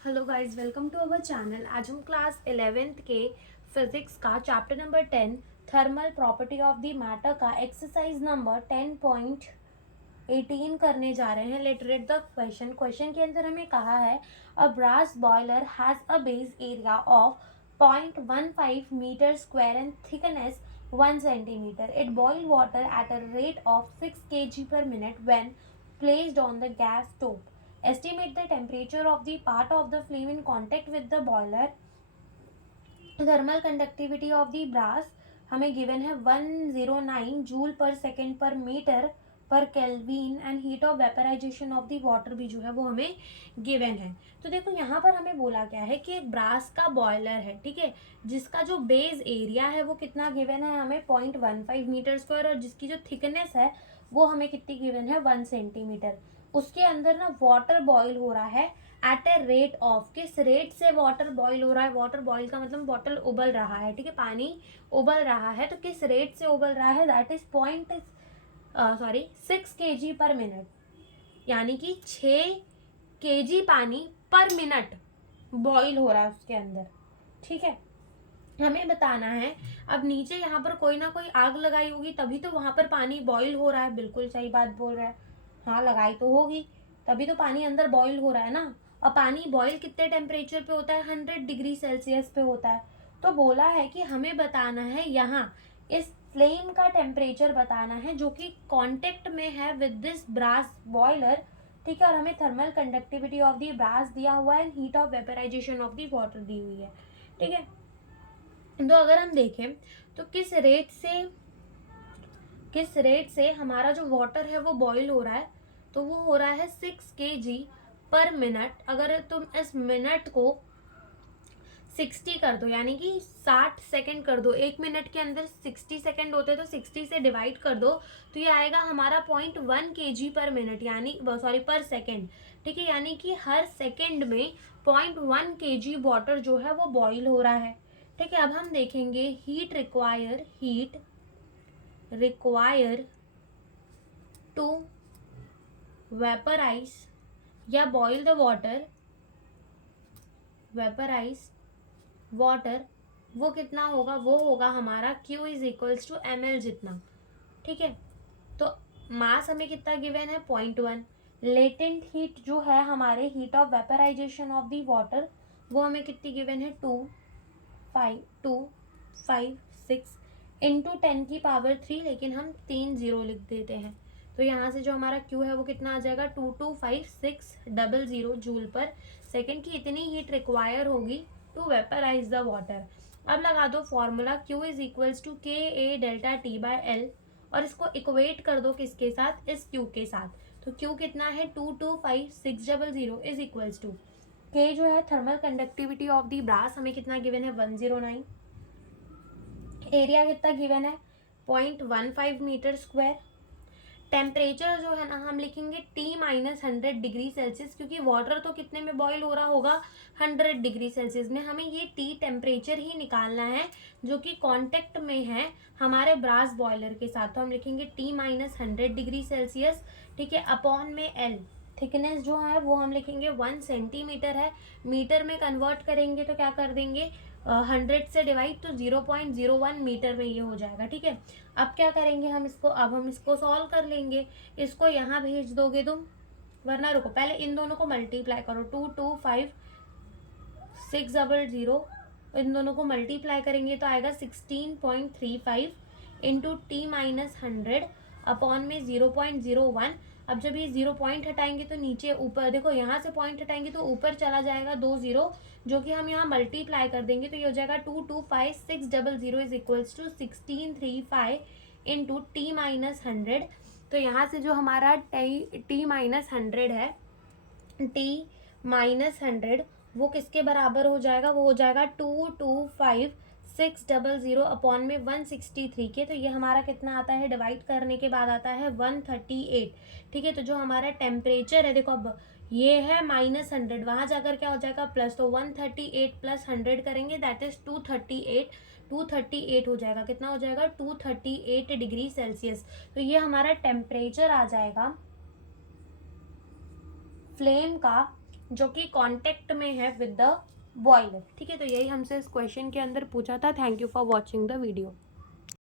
Hello guys, welcome to our channel. आज हम class 11th के फिजिक्स का chapter number 10 thermal property of the matter का exercise number 10.18 करने जा रहे हैं। लेट रीड द क्वेश्चन के अंदर हमें कहा है a brass boiler has a base area of 0.15 metre square and thickness 1 centimeter. It boiled water at a rate of 6 kg per minute when placed on the gas stove. Estimate the temperature of the part of the flame in contact with the boiler. Thermal conductivity of the brass हमें given है 109 joule पर second पर metre पर kelvin and heat of vaporisation of the water भी जो है वो हमें गिवन है। तो देखो यहाँ पर हमें बोला क्या है कि एक ब्रास का बॉयलर है, ठीक है, जिसका जो बेस एरिया है वो कितना गिवन है हमें 0.15 मीटर स्क्वायर और जिसकी जो थिकनेस है वो हमें कितनी गिवन है 1 सेंटीमीटर। उसके अंदर ना वाटर बॉईल हो रहा है एट ए रेट ऑफ, किस रेट से वाटर बॉईल हो रहा है, वाटर बॉईल का मतलब वाटर उबल रहा है, ठीक है, पानी उबल रहा है, तो किस रेट से उबल रहा है, दैट इज 6 kg पर मिनट, यानी कि 6 kg पानी पर मिनट बॉईल हो रहा है उसके अंदर, ठीक है। हमें बताना है अब नीचे यहाँ पर कोई ना कोई आग लगाई होगी तभी तो वहां पर पानी बॉईल हो रहा है। बिल्कुल सही बात बोल रहा है, हाँ लगाई तो होगी तभी तो पानी अंदर बॉईल हो रहा है ना। और पानी बॉईल कितने टेम्परेचर पे होता है, 100 डिग्री सेल्सियस पे होता है। तो बोला है कि हमें बताना है यहाँ इस फ्लेम का टेम्परेचर बताना है जो कि कांटेक्ट में है विद दिस ब्रास बॉयलर, ठीक है। और हमें thermal conductivity of the brass दिया हुआ है, heat of vaporisation of the water दी हुई है, ठीक है। तो अगर हम देखें तो किस रेट से हमारा जो वाटर है वो बॉईल हो रहा है, तो वो हो रहा है 6 kg पर मिनट। अगर तुम इस मिनट को 60 कर दो, यानी कि 60 सेकंड कर दो, एक मिनट के अंदर 60 सेकंड होते तो 60 से डिवाइड कर दो तो ये आएगा हमारा 0.1 kg पर मिनट, यानी पर सेकंड, ठीक है। यानी कि हर सेकंड में 0.1 kg वाटर जो है वो बॉईल हो रहा है, ठीक है। अब हम देखेंगे हीट रिक्वायर टू वेपराइज या बॉईल द वाटर वो कितना होगा, वो होगा हमारा Q is equals to ml जितना, ठीक है। तो मास हमें कितना गिवन है 0.1। लेटेंट हीट जो है हमारे heat of vaporisation of the water वो हमें कितनी गिवन है 256 इंटू 10⁻3, लेकिन हम 3 0 लिख देते हैं। तो यहाँ से जो हमारा Q है वो कितना आ जाएगा 225,600 जूल पर सेकेंड की इतनी हीट रिक्वायर होगी टू वेपराइज द वाटर। अब लगा दो formula Q is equals to KA delta T by L और इसको इक्वेट कर दो किसके साथ, इस Q के साथ। तो Q कितना है 225,600 इज इक्वल्स टू K जो है thermal conductivity of the brass हमें कितना गिवन है 109, एरिया कितना गिवन है 0.15 मीटर स्क्वायर। टेम्परेचर जो है ना हम लिखेंगे T-100 डिग्री सेल्सियस, क्योंकि वाटर तो कितने में बॉईल हो रहा होगा 100 डिग्री सेल्सियस में। हमें ये T टेम्परेचर ही निकालना है जो कि कांटेक्ट में है हमारे ब्रास बॉयलर के साथ। तो हम लिखेंगे T-100 डिग्री सेल्सियस, ठीक है, अपॉन में L, थिकनेस जो है वो हम लिखेंगे 1 सेंटीमीटर है, मीटर में कन्वर्ट करेंगे तो क्या कर देंगे 100 से डिवाइड, तो 0.01 मीटर में ये हो जाएगा, ठीक है। अब क्या करेंगे हम इसको सॉल्व कर लेंगे। इसको यहाँ भेज दोगे तुम, वरना रुको पहले इन दोनों को मल्टीप्लाई करो, 225,600 इन दोनों को मल्टीप्लाई करेंगे तो आएगा 16.35 इंटू T-100 अपॉन में 0.01। अब जब ये 0 पॉइंट हटाएंगे तो नीचे ऊपर देखो, यहाँ से पॉइंट हटाएंगे तो ऊपर चला जाएगा 2 0, जो कि हम यहाँ मल्टीप्लाई कर देंगे तो ये हो जाएगा 225,600 is equals to 1635 into T-100। तो यहाँ से जो हमारा T-100 है, T-100 वो किसके बराबर हो जाएगा, वो हो जाएगा 225,600 अपॉन में 163 के। तो ये हमारा कितना आता है, डिवाइड करने के बाद आता है 138, ठीक है। तो जो हमारा टेम्परेचर है देखो, अब ये है -100, वहां जाकर क्या हो जाएगा प्लस, तो 138 प्लस 100 करेंगे दैट इज 238 हो जाएगा, कितना हो जाएगा 238 डिग्री सेल्सियस। तो ये हमारा टेम्परेचर आ जाएगा फ्लेम का जो कि कांटेक्ट में है विद द बॉयलर। ठीक है, तो यही हमसे इस क्वेश्चन के अंदर पूछा था। Thank you for watching the video.